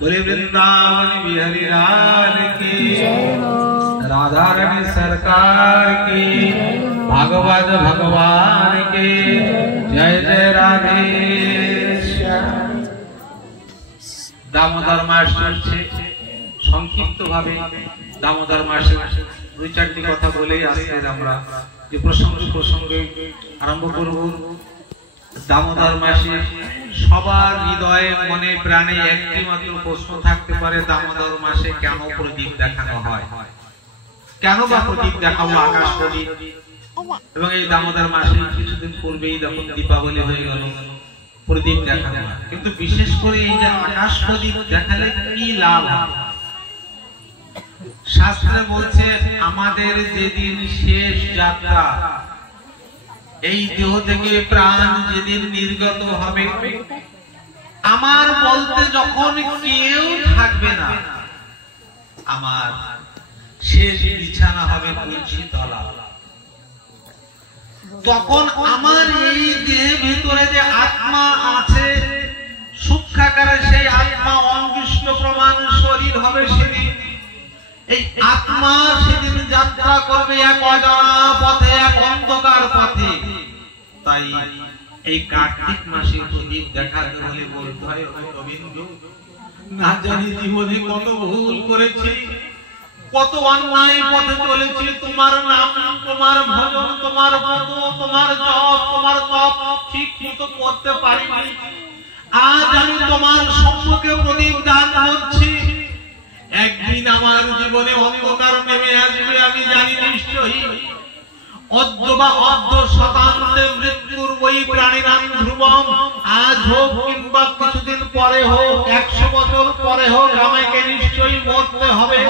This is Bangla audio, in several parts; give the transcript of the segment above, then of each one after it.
बोले वृंदावन बिहारी लाल की, राधा रानी सरकार की, भागवत भगवान की जय जय राधे। दामोदर मास चलছে, সংক্ষিপ্ত ভাবে দামোদর মাসে দুই চারটি কথা বলেই আজকে আমরা যে প্রসঙ্গে আরম্ভ করব। দামোদর মাসে সবার হৃদয়ে মনে প্রাণে একটি মাত্র প্রশ্ন থাকতে পারে, দামোদর মাসে কেন প্রদীপ দেখানো হয়, কেন বা প্রদীপ দেখাবো আকাশ প্রদীপ। এবং এই দামোদর মাসে কিছুদিন পূর্বেই যখন দীপাবলি হয়ে গেল প্রদীপ দেখানো হয়, কিন্তু বিশেষ করে এই যে আকাশ প্রদীপ দেখালে কি লাভ হয়? শাস্ত্রে বলছে আমাদের যেদিন শেষ যাত্রা, এই দেহ থেকে প্রাণ যেদিন নির্গত হবে, আমার বলতে যখন কেউ থাকবে না, আমার শেষ বিছানা হবে তুলসী তলা, তখন আমার এই দেহের ভিতরে যে আত্মা আছে সূক্ষ্মাকারে, সেই আত্মা অঙ্গুষ্ঠ প্রমাণ শরীর হবে। সেদিন এই আত্মা সেদিন যাত্রা করবে এক অজানা পথে, এক অন্ধকার পথে। তাই এই কার্তিক মাসে প্রদীপ দেখাতে হলে বলতে হয়, গোবিন্দ না জানি জীবনে কত ভুল করেছি, কত অন্যায় পথে চলেছি, তোমার নাম, তোমার ভজন, তোমার ব্রত, তোমার জপ, তোমার তপ ঠিক মতো করতে পারিনি। আজ আমি তোমার সম্মুখে প্রদীপ দান করছি। একদিন আমার জীবনে অন্ধকার নেমে আসবে, আমি জানি নিশ্চয়ই। অদ্য বা অদ্য শতান্তে মৃত্যুর ওই প্রাণী নাম ধ্রুবম। আজ হোক কিংবা কিছুদিন পরে হোক, 100 বছর পরে হোক, আমাকে নিশ্চয়ই মরতে হবে।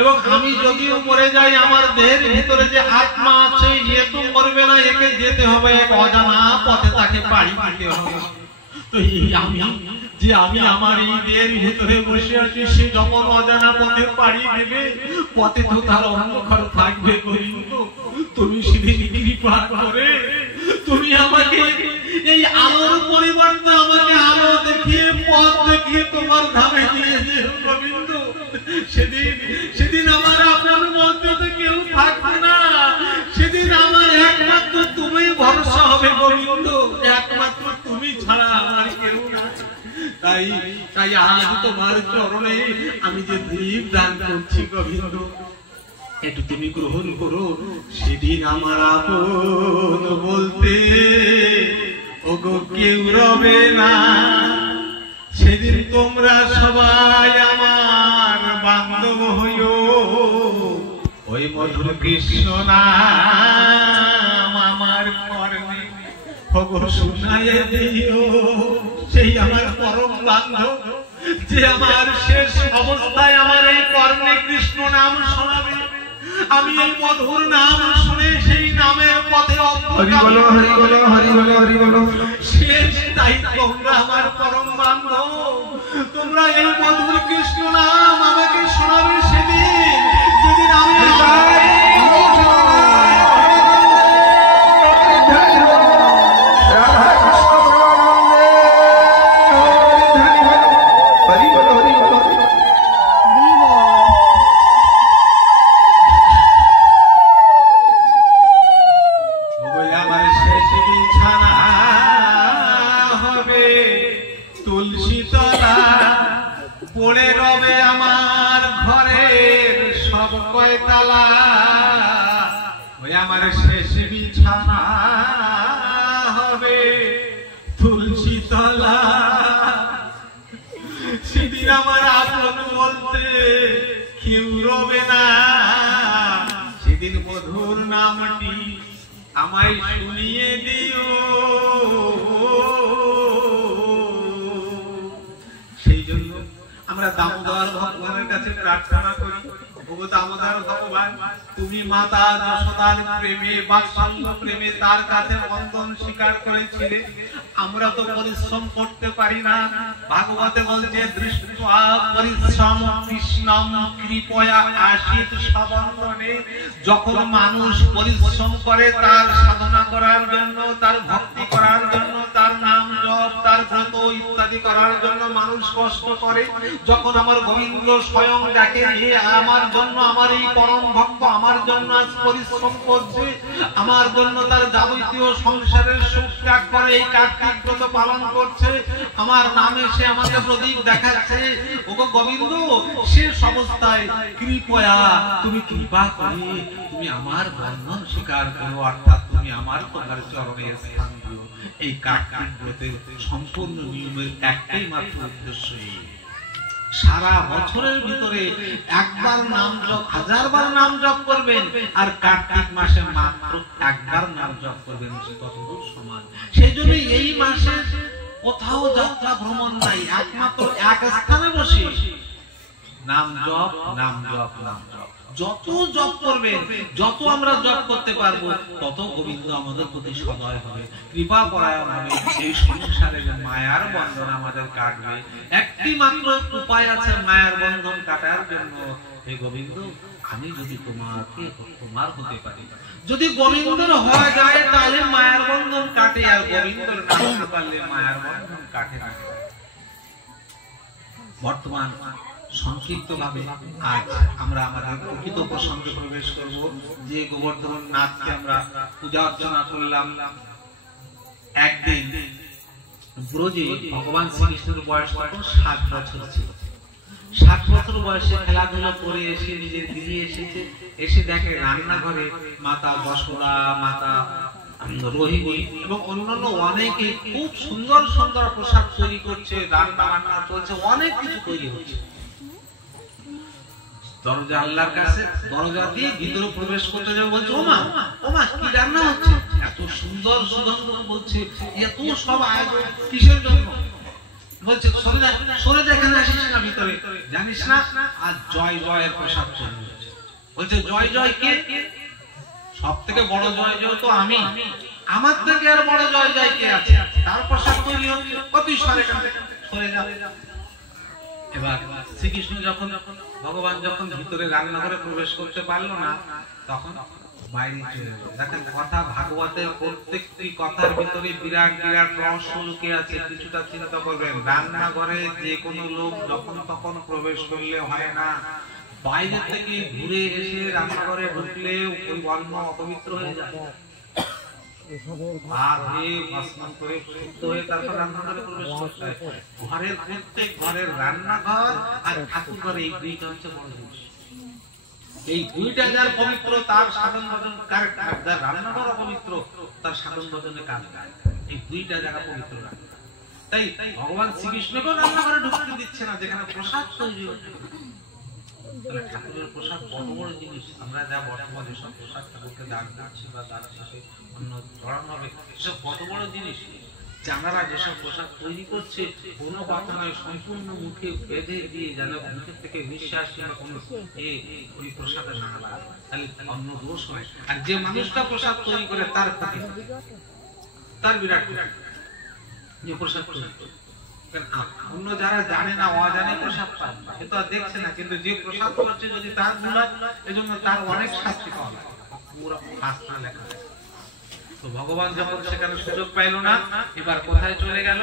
এবং আমি যদিও মরে যাই, আমার দেহের ভিতরে যে আত্মা আছে এ তো মরবে না, একে যেতে হবে এক অজানা পথে, তাকে পাড়ি দিতে হবে। তো আমি আমার এই দেহের ভিতরে বসে আছি, সে যখন অজানা পথে পাড়ি দেবে, পথে তো তার অন্ধকার থাকবে। গোবিন্দ তুমি সেদিন কৃপা করে তুমি আমাকে এই আলোর পরিবর্তে আমাকে আলো দেখিয়ে, পথ দেখিয়ে তোমার ধামে নিয়ে যেও গোবিন্দ। সেদিন আমার আপনার মধ্যে তো কেউ থাকবে না, সেদিন আমার একমাত্র তুমি ভরসা হবে গোবিন্দ, একমাত্র তুমি ছাড়া আমার কেউ না। তাই আজ তোমার চরণে আমি যে দীপ দান করছি গোবিন্দ, একটু তুমি গ্রহণ করো। সেদিন আমার আপন বলতে ওগো কেউ রবে না, সেদিন তোমরা সবাই আমার বান্ধব হইও। ওই মধুর কৃষ্ণ নাম আমার কর্মে ওগো শুনায়ে দিও। সেই আমার পরম বান্ধব, যে আমার শেষ অবস্থায় আমার এই কর্মে কৃষ্ণ নাম শোনাবে। আমি এই মধুর নাম শুনে সেই নামের পথে শেষ, তাই তোমরা আমার পরম বান্ধব, তোমরা এই মধুর কৃষ্ণ নাম আমাকে শোনাবে সেদিন, যেদিন আমি পড়ে রবে আমার ঘরের সব কয়তালা, ওই আমার শেষ বিছানা হবে তুলসী তলা। সেদিন আমার আপন বলতে কেউ রবে না, সেদিন মধুর নামটি আমায় শুনিয়ে দিও। সেই জন্য আমরা দামোদর ভগবানের কাছে প্রার্থনা করি, ওগো দামোদর ভগবান, তুমি মাতা যশোদার প্রেমে, বাৎসল্য প্রেমে তার কাছে বন্ধন স্বীকার করেছিলে। আমরা তো পরিশ্রম করতে পারি না। ভাগবতে বলছে দৃষ্টা পরিশ্রম কৃষ্ণম কৃপয়া আশিত সবন্ধনে। যখন মানুষ পরিশ্রম করে তার সাধনা করার জন্য, তার ভক্তি করার জন্য, তার নাম জপ, তার ব্রত ইত্যাদি তৈরি করার জন্য মানুষ কষ্ট করে, যখন আমার গোবিন্দ স্বয়ং ডাকে হে আমার জন্য আমার এই পরম ভক্ত আমার জন্য আজ পরিশ্রম করছে, আমার জন্য তার যাবতীয় সংসারের সুখ ত্যাগ করে এই কার্তিক ব্রত পালন করছে, আমার নামে সে আমাকে প্রদীপ দেখাচ্ছে, ওগো গোবিন্দ শেষ অবস্থায় কৃপয়া তুমি কৃপা করে তুমি আমার বন্ধন স্বীকার করো, অর্থাৎ তুমি আমার তোমার চরণে স্থান দিও। এই কার্তিক ব্রতের সম্পূর্ণ নিয়মের একটাই মাত্র উদ্দেশ্য, সারা বছরের ভিতরে একবার নাম জপ, 1000 বার নাম জপ করবেন, আর কার্তিক মাসে মাত্র একবার নাম জপ করবেন, ততদূর সমান। সেই জন্য এই মাসে কোথাও যাত্রা ভ্রমণ নাই, একমাত্র এক স্থানে বসে নাম জপ নাম জপ নাম জপ। যত জপ করবেন, যত আমরা জপ করতে পারবো, তত গোবিন্দ আমাদের প্রতি সদয় হবে, কৃপা পরায়ণ হবে, এই সংসারের মায়ার বন্ধন আমাদের কাটবে। একটি মাত্র উপায় আছে মায়ার বন্ধন কাটার জন্য, হে গোবিন্দ আমি যদি তোমার হতে পারি, যদি গোবিন্দর হওয়া যায় তাহলে মায়ার বন্ধন কাটে, আর গোবিন্দর না হতে পারলে মায়ার বন্ধন কাটে না। বর্তমান সংক্ষিপ্ত ভাবে আজ আমরা আমাদের প্রকৃত প্রসঙ্গে প্রবেশ করব, যে গোবর্ধন নাথকে আমরা পূজা অর্চনা করলাম। একদিন ব্রজে ভগবান শ্রীকৃষ্ণের বয়স তখন 7 বছর ছিল। 7 বছর বয়সে খেলাধুলা করে এসে নিজের গৃহে এসেছে, এসে দেখে রান্নাঘরে মাতা যশোদা, মাতা রোহিণী এবং অন্যান্য অনেকে খুব সুন্দর সুন্দর প্রসাদ তৈরি করছে, রান্না বান্না চলছে, অনেক কিছু তৈরি হচ্ছে। দরজা আল্লাহর কাছে, দরজা দিয়ে ভিতরে প্রবেশ করতে যাবে, বলছে ওমা ওমা কি রান্না হচ্ছে, এত সুন্দর সুগন্ধ, বলছে এত সব আয়োজন কিসের জন্য, বলছে সরে দেখে না, আসিস না ভিতরে, জানিস না আজ জয় জয়ের প্রসাদ তৈরি হচ্ছে। বলছে জয় জয় কে? সব থেকে বড় জয় জয় তো আমি, আমার থেকে আর বড় জয় জয় কে আছে, তার প্রসাদ তৈরি হচ্ছে, কত সরে যাবে। এবার শ্রীকৃষ্ণ যখন ভগবান যখন ভিতরে রান্নাঘরে প্রবেশ করতে পারলো না, তখন বাইরে চলে গেল। দেখেন কথা ভাগবতের প্রত্যেকটি কথার ভিতরে বিরাট বিরাট রহস্য লুকিয়ে আছে, কিছুটা চিন্তা করবেন। রান্নাঘরে যে কোনো লোক যখন তখন প্রবেশ করলে হয় না, বাইরে থেকে ঘুরে এসে রান্নাঘরে ঢুকলে ওই অন্ন অপবিত্র হয়ে যায়, ঘরের প্রত্যেক ঘরের রান্নাঘর আর ঠাকুর ঘরে এই দুইটা হচ্ছে বড় জিনিস। এই দুইটা যার পবিত্র তার সাধন ভজন, যার রান্নাঘর অপবিত্র তার সাধন ভজনে কাজ নাই, এই দুইটা জায়গা পবিত্র রাখে। তাই ভগবান শ্রীকৃষ্ণকেও রান্নাঘরে ঢুকতে দিচ্ছে না, যেখানে প্রসাদ তৈরি হচ্ছে। তাহলে ঠাকুরের প্রসাদ কত বড় জিনিস, আমরা যা বর্তমানে সব প্রসাদ ঠাকুরকে দান দিচ্ছি বা দান শেষে অন্য চড়ানো হবে, এসব কত বড় জিনিস। যারা যেসব প্রসাদ তৈরি করছে কোনো কথা নয়, সম্পূর্ণ মুখে বেঁধে দিয়ে যেন মুখের থেকে নিঃশ্বাস কিংবা কোনো ওই প্রসাদে না লাগে, তাহলে অন্য দোষ হয়। আর যে মানুষটা প্রসাদ তৈরি করে তার ক্ষতি, তার বিরাট যে প্রসাদ তৈরি করে। অন্য যারা জানে না, অজানে প্রসাদ পায়, সে তো আর দেখছে না, কিন্তু যে প্রসাদ করছে যদি তার ভুল হয়, এজন্য তার অনেক শাস্তি পাওয়া যায়, পুরো শাস্ত্র লেখা। তো ভগবান যখন সেখানে সুযোগ পাইল না, এবার কোথায় চলে গেল?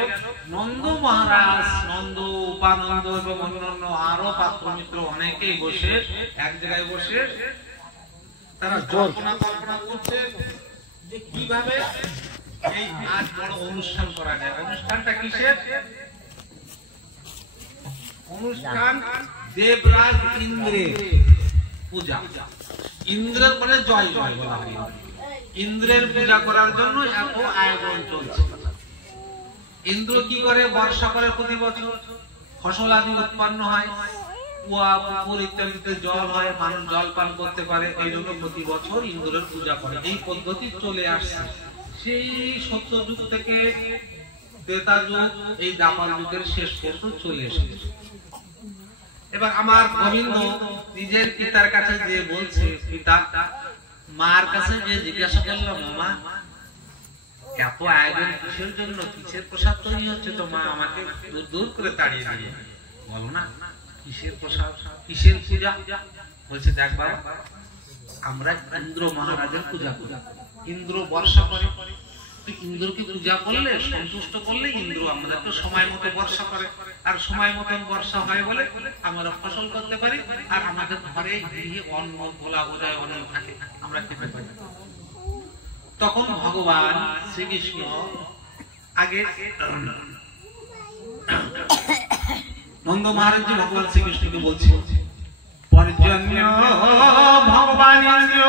নন্দ মহারাজ, নন্দ, উপানন্দ এবং অন্যান্য আরো পাত্র মিত্র অনেকেই বসে এক জায়গায় বসে তারা কল্পনা করছে যে কিভাবে এই আজ বড় অনুষ্ঠান করা যায়। অনুষ্ঠানটা কিসের অনুষ্ঠান? দেবরাজ ইন্দ্রের পূজা। ইন্দ্রের মানে জয় জয় বলা হয়, ইন্দ্রের পূজা করার জন্য এত আয়োজন চলছে। ইন্দ্র কি করে? বর্ষা করে প্রতি বছর, ফসল আদি উৎপন্ন হয়, কুয়া পুকুর ইত্যাদিতে জল হয়, মানুষ জল পান করতে পারে, এই জন্য প্রতি বছর ইন্দ্রের পূজা করে। এই পদ্ধতি চলে আসছে সেই সত্যযুগ থেকে ত্রেতা যুগ, এই দ্বাপর যুগের শেষ পর্যন্ত চলে এসেছে। এবার আমার গোবিন্দ নিজের পিতার কাছে যে বলছে, পিতা মার কাছে যে জিজ্ঞাসা করলাম, মা এত আয়োজন কিসের জন্য, কিসের প্রসাদ তৈরি হচ্ছে, তো মা আমাকে দূর দূর করে তাড়িয়ে দিয়ে বলো না কিসের প্রসাদ, কিসের পূজা? বলছে দেখ বাবা, আমরা ইন্দ্র মহারাজের পূজা করি। ইন্দ্র বর্ষা করে, ইন্দ্রকে পূজা করলে, সন্তুষ্ট করলে ইন্দ্র আমাদেরকে সময় মতো বর্ষা করে, আর সময় মতন বর্ষা হয় বলে আমরা ফসল করতে পারি, আর আমাদের ঘরে গৃহে অন্ন গোলা বোঝায় অন্ন থাকে, আমরা খেতে পারি। তখন ভগবান শ্রীকৃষ্ণ আগে নন্দ মহারাজ ভগবান শ্রীকৃষ্ণকে বলছে, পর্জন্য ভগবান ইন্দ্র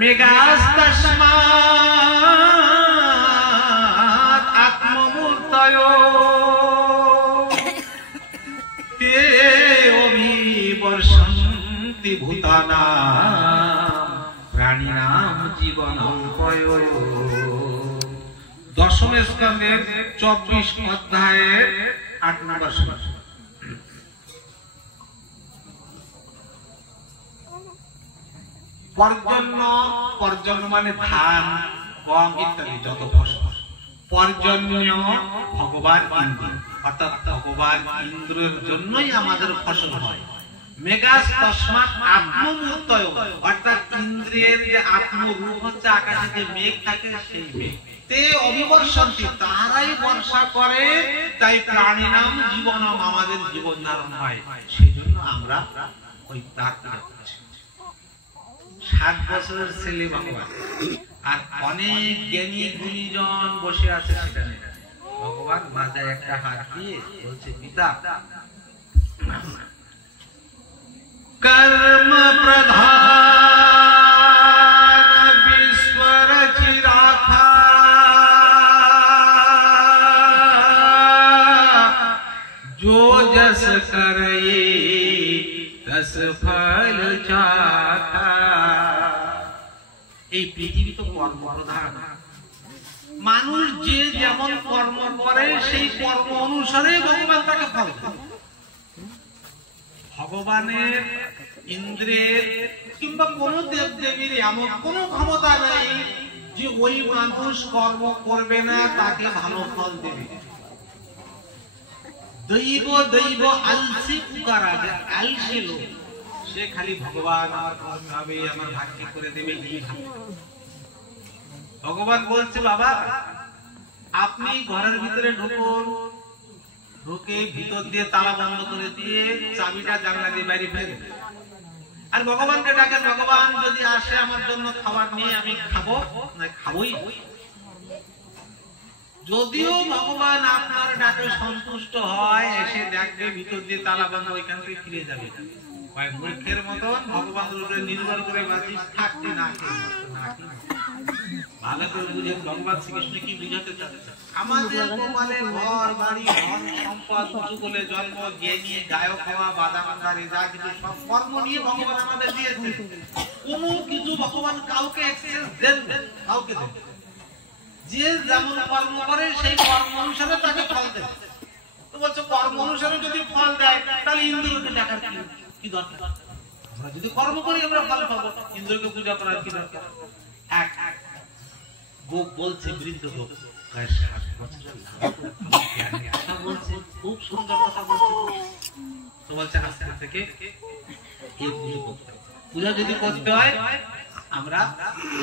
মেঘাস্তস্মাৎ আত্মমূর্তয় তে অভিবর্ষন্তি ভূতানাম প্রাণিনাম জীবনম পয়। দশম স্কন্ধের 24 অধ্যায়ের 8 নম্বর শ্লোক। পর্জন্য, পর্জন্য মানে ধান, গম ইত্যাদি যত ফসল। পর্জন্য ভগবান ইন্দ্র, অর্থাৎ ভগবান ইন্দ্রের জন্যই আমাদের ফসল হয়। মেঘাস্তস্মাৎ আত্মমূর্তয়, অর্থাৎ ইন্দ্রিয়ের যে আত্মরূপ হচ্ছে আকাশে যে মেঘ থাকে সেই মেঘ। তে অভিবর্ষন্তি, তারাই বর্ষা করে, তাই প্রাণিনাম জীবনম, আমাদের জীবন ধারণ হয়। সেই জন্য আমরা ওই তার 7 বছরের ছেলে ভগবান, আর অনেক জ্ঞানী গুণীজন বসে আছে সেখানে। ভগবান মাথায় একটা হাত দিয়ে বলছে, পিতা কর্ম প্রধান বিশ্ব রচিরাখা जो जस करे तस फल चाखा। এই পৃথিবী তো কর্মপ্রধান, মানুষ যে যেমন কর্ম করে সেই কর্ম অনুসারে ভগবান তাকে ফল দেয়। ভগবানের, ইন্দ্রের কিংবা কোন দেব দেবীর এমন কোন ক্ষমতা নেই যে ওই মানুষ কর্ম করবে না তাকে ভালো ফল দেবে। দৈব দৈব আলসি পুকারা, আলসি লোক সে খালি ভগবান আমার কর্ম হবে, আমার ভাগ্যে করে দেবে। ভগবান বলছে, বাবা আপনি ঘরের ভিতরে ঢুকুন, ঢুকে ভিতর দিয়ে তালা বন্ধ করে দিয়ে চাবিটা জানলা দিয়ে বাইরে ফেলে, আর ভগবানকে ডাকেন, ভগবান যদি আসে আমার জন্য খাবার নিয়ে আমি খাবো, না খাবোই। যদিও ভগবান আপনার ডাকে সন্তুষ্ট হয়, এসে দেখবে ভিতর দিয়ে তালা বন্ধ, ওইখান থেকে ফিরে যাবে। মূর্খের মতন ভগবানের উপরে নির্ভর করে বাঁচিস, থাকতে না ভালো করে বুঝে ভগবান শ্রীকৃষ্ণ কি বুঝাতে চাচ্ছে। আমাদের কপালে ঘর বাড়ি ধন সম্পদ উঁচু বলে জন্ম, জ্ঞানী গায়ক হওয়া, বাদাম গাড়ি, যা কিছু সব কর্ম নিয়ে ভগবান আমাদের দিয়েছে। কোনো কিছু ভগবান কাউকে এক্সেস দেন, কাউকে দেন। যে যেমন কর্ম করে সেই কর্ম অনুসারে তাকে ফল দেয়। তো বলছে কর্ম অনুসারে যদি ফল দেয় তাহলে ইন্দ্রকে দেখার কি দরকার? আমরা যদি কর্ম করি আমরা ফল পাবো, ইন্দ্রকে পূজা করার কি দরকার? এক গোপ বলছে, বৃদ্ধ গোপ, 60 বছরের কথা বলছে, খুব সুন্দর কথা বলছে। তো বলছে আজকে থেকে এই পুজো করতে হবে। পূজা যদি করতে হয় আমরা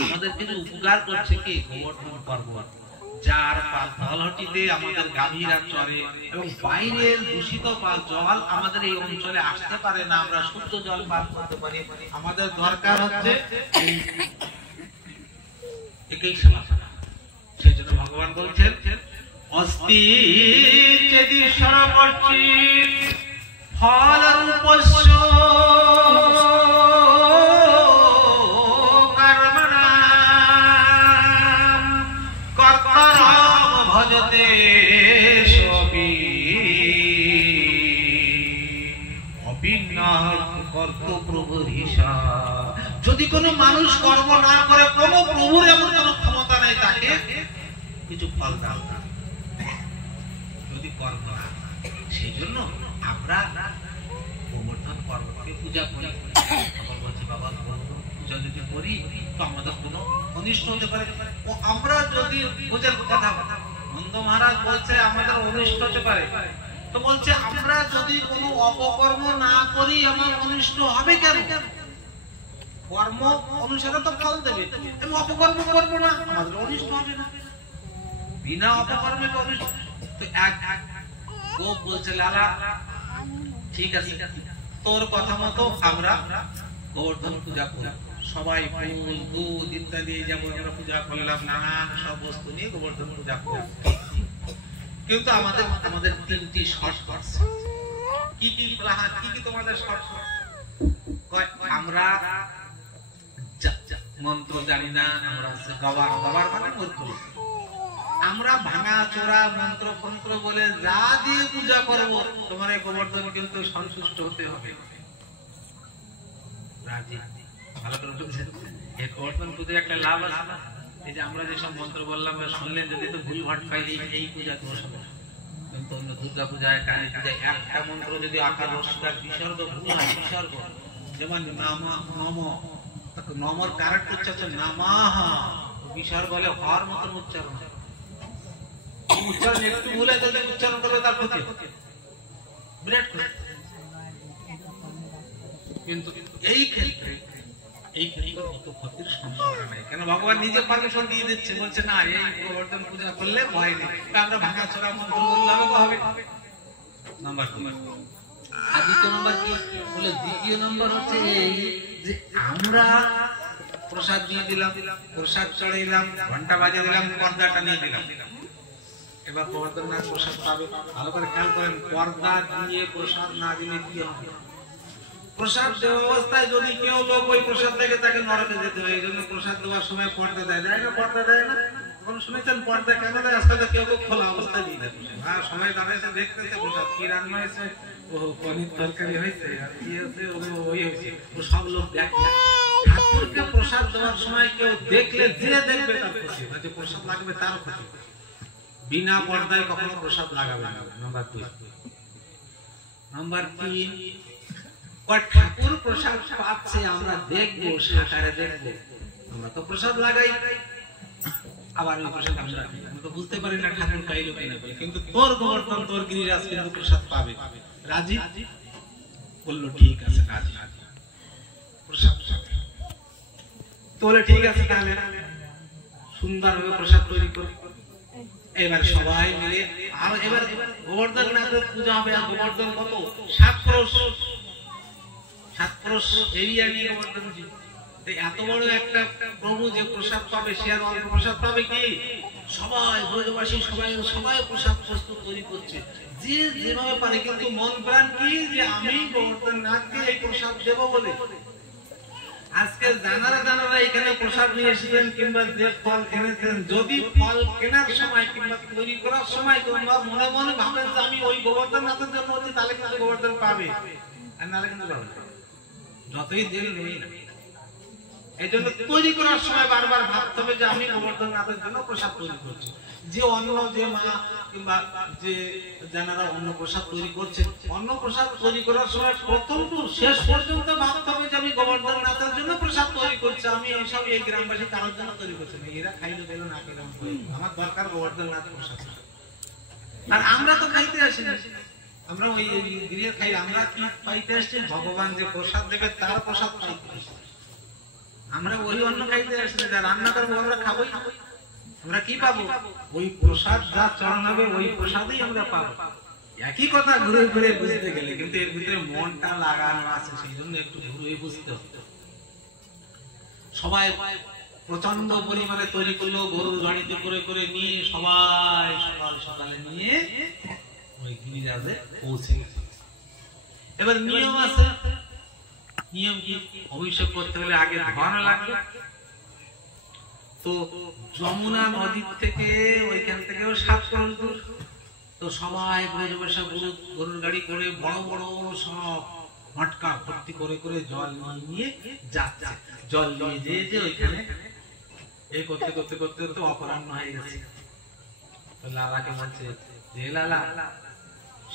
আমাদের কিছু উপকার করছে কি, গোবর্ধন পর্বত, যার পালহটিতে আমাদের গাভীরা চরে এবং বাইরের দূষিত জল আমাদের এই অঞ্চলে আসতে পারে না, আমরা শুদ্ধ জল পান করতে পারি। আমাদের দরকার হচ্ছে একই সমাচার। সেই জন্য ভগবান বলছেন, অস্তি চেদি সরবর্চি ফল রূপস্য কর্মণাম কর্তরম ভজতে সবি অবিন্যাহ কর্তব্যপ্রভুর হিসাব। যদি কোনো মানুষ কর্ম না করে, কোন প্রভুর এমন কোন ক্ষমতা নাই তাকে কিছু ফল দাও যদি কর্ম না। সেই জন্য আমরা গোবর্ধন পর্বতকে পূজা করি। বলছে বাবা গোবর্ধন পূজা যদি করি তো আমাদের কোনো অনিষ্ট হতে পারে। ও আমরা যদি বোঝার কথা, নন্দ মহারাজ বলছে আমাদের অনিষ্ট হতে পারে, তো বলছে আমরা যদি কোনো অপকর্ম না করি আমার অনিষ্ট হবে কেন? কর্ম অনুসারে তো ফল দেবে, আমি অপকর্ম করবো না, আমাদের অনিষ্ট হবে না। বিনা অপকর্মে তো এক গোপ বলছে লালা ঠিক আছে তোর কথা মতো আমরা গোবর্ধন পূজা করলাম, সবাই ফুল দুধ ইত্যাদি যেমন আমরা পূজা করলাম নানান সব বস্তু নিয়ে গোবর্ধন পূজা করলাম, কিন্তু আমাদের তিনটি শর্ত আছে। কি কি তোমাদের শর্ত? আমরা মন্ত্র জানি না, আমরা গবার মানে মূর্খ, আমরা ভাঙা চোরা মন্ত্র ফন্ত্র বলে যা দিয়ে পূজা করবো তোমার এই গোবর্ধন কিন্তু সন্তুষ্ট হতে হবে। ভালো করে বুঝছেন, এই গোবর্ধন পূজার একটা লাভ আছে না, এই যে আমরা যেসব মন্ত্র বললাম শুনলেন, যদি তো ভুল ভাট পাই এই পূজা দোষ হবে, কিন্তু অন্য দুর্গা পূজায় কালী পূজায় একটা মন্ত্র যদি আকার রসিকার বিসর্গ ভুল হয়, বিসর্গ যেমন নমর কারেক্ট উচ্চারণ নামাহ, বিসর্গ হলে হওয়ার মতন উচ্চারণ, উচ্চারণ একটু ভুল হয় তাহলে উচ্চারণ করবে তার প্রতি বিরাট ক্ষতি। কিন্তু এই ক্ষেত্রে অত ক্ষতির সম্ভাবনা নাই, কেন ভগবান নিজে পারমিশন দিয়ে দিচ্ছে, বলছে না এই গোবর্ধন পূজা করলে ভয় নেই, আমরা ভাঙা চোরা মন্ত্র বললে হবে। নাম্বার 2 আর দ্বিতীয় নাম্বার কি বলে? দ্বিতীয় নাম্বার হচ্ছে এই যে আমরা প্রসাদ দিয়ে দিলাম, প্রসাদ চড়াইলাম, ঘন্টা বাজিয়ে দিলাম, পর্দাটা নিয়ে দিলাম, এবার গোবর্ধন নাথ প্রসাদ পাবে। ভালো করে খেয়াল করেন, পর্দা দিয়ে প্রসাদ না দিলে কি হবে? প্রসাদ দেওয়া অবস্থায় যদি কেউ লোক ওই প্রসাদ থেকে তাকে নরকে যেতে হয়, এই জন্য প্রসাদ দেওয়ার সময় পর্দা দেয় না, পর্দা দেয় না। কোন শুনেছেন পর্দা কেন দেয়? আজকাল কেউ খোলা অবস্থায় দিয়ে দেয়, হ্যাঁ সময় দাঁড়াইছে দেখতেছে প্রসাদ কি রান্না হয়েছে, ও পনির তরকারি হয়েছে আর কি হয়েছে, ওই হয়েছে, ও সব লোক দেখে। ঠাকুরকে প্রসাদ দেওয়ার সময় কেউ দেখলে যে দেখবে তার ক্ষতি, যে প্রসাদ লাগবে তার ক্ষতি। বিনা পর্দায় কখনো প্রসাদ লাগাবে না। নাম্বার 2। নাম্বার 3, ঠাকুর প্রসাদ পাচ্ছে আমরা দেখবো, সাকারে দেখবো, আমরা তো প্রসাদ লাগাই, আবার ওই প্রসাদ আমরা তো বুঝতে পারি না ঠাকুর পাইলো কিনা, কিন্তু তোর গোবর্ধন তোর গিরিরাজ কিন্তু প্রসাদ পাবে। রাজি? বললো ঠিক আছে রাজি, প্রসাদ তোলে ঠিক আছে, তাহলে সুন্দরভাবে প্রসাদ তৈরি করে এবার সবাই মিলে আর এবার গোবর্ধন নাথের পূজা হবে। আর গোবর্ধন কত 7 ক্রোশ এরিয়া নিয়ে গোবর্ধন, এত বড় একটা প্রভু যে প্রসাদ পাবে, সে আর অল্প প্রসাদ পাবে কি? সবাই ব্রজবাসী সবাই প্রসাদ প্রস্তুত তৈরি করছে, যে যেভাবে পারে, কিন্তু মন প্রাণ কি যে আমি গোবর্ধন নাথকে এই প্রসাদ দেবো বলে। আজকে জানারা এখানে প্রসাদ নিয়ে এসেছেন কিংবা যে ফল কিনেছেন, যদি ফল কেনার সময় কিংবা তৈরি করার সময় তোমরা মনে মনে ভাবেন যে আমি ওই গোবর্ধন নাথের জন্য হচ্ছি, তাহলে কিন্তু গোবর্ধন পাবে, আর নাহলে কিন্তু পাবে না, যতই দেরি নেই না। এই জন্য তৈরি করার সময় বারবার ভাবতে হবে যে আমি গোবর্ধন নাথের জন্য প্রসাদ তৈরি করছি। যে অন্য যে মা কিংবা যে যারা অন্য প্রসাদ তৈরি করছে, অন্য প্রসাদ তৈরি করার সময় প্রথম টু শেষ পর্যন্ত ভাবতে হবে যে আমি গোবর্ধন নাথের জন্য প্রসাদ তৈরি করছি, আমি এইসব এই গ্রামবাসী কারোর জন্য তৈরি করছি না, এরা খাইলে দিল না খেলাম, আমার দরকার গোবর্ধন নাথ প্রসাদ। আর আমরা তো খাইতে আসি না, আমরা ওই গৃহে খাই, আমরা কি খাইতে আসছি? ভগবান যে প্রসাদ দেবে তার প্রসাদ খাইতে আসছি, আমরা ওই অন্য খাইতে আসি না, যা রান্না করবো আমরা খাবোই। আমরা কি পাবো? ওই প্রসাদ যা চরণ হবে ওই প্রসাদই আমরা পাবো। একই কথা ঘুরে ঘুরে বুঝতে গেলে, কিন্তু এর ভিতরে মনটা লাগানো আছে, সেই জন্য একটু ঘুরে বুঝতে হবে। সবাই প্রচন্ড পরিমাণে তৈরি করলো, গরুর গাড়িতে করে করে নিয়ে সবাই সকালে নিয়ে ওই গিরিরাজে পৌঁছে গেছে। এবার নিয়ম আছে, নিয়ম কি? অভিষেক করতে হলে আগে ধোয়ানো লাগবে। তো যমুনা নদীর থেকে ওইখান থেকেও 7 ক্রোশ দূর, তো সবাই ব্রজবাসী গরুর গাড়ি করে বড় বড় সব মটকা ভর্তি করে করে জল নিয়ে যাচ্ছে। জল নিয়ে যে ওইখানে এই করতে করতে করতে করতে অপরাহ্ন হয়ে গেছে। তো লালাকে বলছে, যে লালা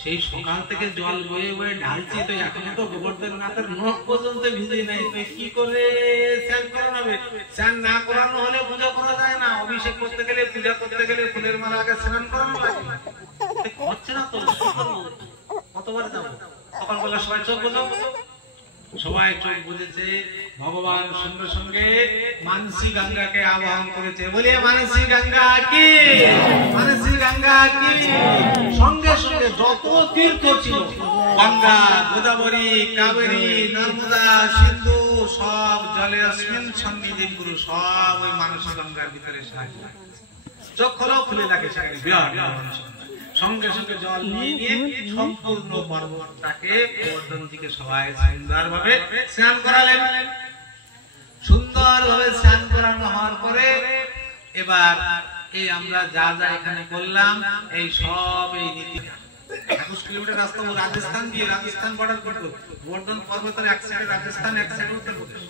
সেই সকাল থেকে জল বয়ে বয়ে ঢালছি, তো এখনো তো গোবর্ধন নাথের নখ পর্যন্ত ভিজে নাই, তো কি করে স্নান করানো? স্নান না করানো হলে পূজা করা যায় না। অভিষেক করতে গেলে, পূজা করতে গেলে ফুলের মালা আগে স্নান করানো লাগে, হচ্ছে না তো। কতবার যাবো? সকালবেলা সবাই চোখ বুঝো, সবাই চোখ বুঝেছে। ভগবান সঙ্গে সঙ্গে মানসী গঙ্গাকে আবাহন করেছে। বলে মানসী গঙ্গা কি, মানসী গঙ্গা কি। সঙ্গে সঙ্গে যত তীর্থ ছিল, গঙ্গা, গোদাবরী, কাবেরী, নর্মদা, সিন্ধু, সব জলে অস্মিন সন্নিধি গুরু, সব ওই মানসী গঙ্গার ভিতরে সাহায্য। চক্ষুও খুলে দেখে সেখানে বিরাট সঙ্গে সঙ্গে জল নিয়ে সম্পূর্ণ পর্বতটাকে গোবর্ধন দিকে সবাই সুন্দর ভাবে স্নান করালেন। সুন্দর ভাবে স্নান করানো হওয়ার পরে এবার এই আমরা যা যা এখানে করলাম, এই সব এই নীতি 21 কিলোমিটার রাস্তা রাজস্থান দিয়ে, রাজস্থান বর্ডার করতো, গোবর্ধন পর্বতের এক সাইডে রাজস্থান, এক সাইডে উত্তর প্রদেশ,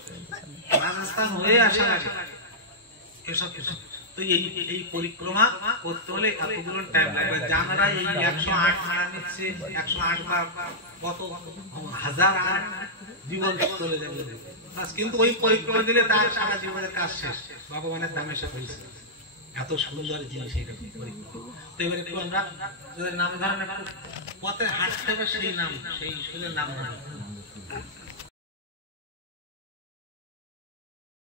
রাজস্থান হয়ে আসা লাগে এসব কিছু। তো এই পরিক্রমা করতে হলে এতগুলো টাইম লাগবে। জানারা এই 108 মারা নিচ্ছে, 108 বা কত হাজার জীবন চলে যাবে, কিন্তু ওই পরিক্রমা দিলে তার সারা জীবনের কাজ শেষ, ভগবানের নামে সে হয়েছে। এত সুন্দর জিনিস এইরকম পরিক্রমা। তো এবার একটু আমরা নাম ধরেন, পথে হাঁটতে হবে, সেই নাম, সেই সুরের নাম ধরেন।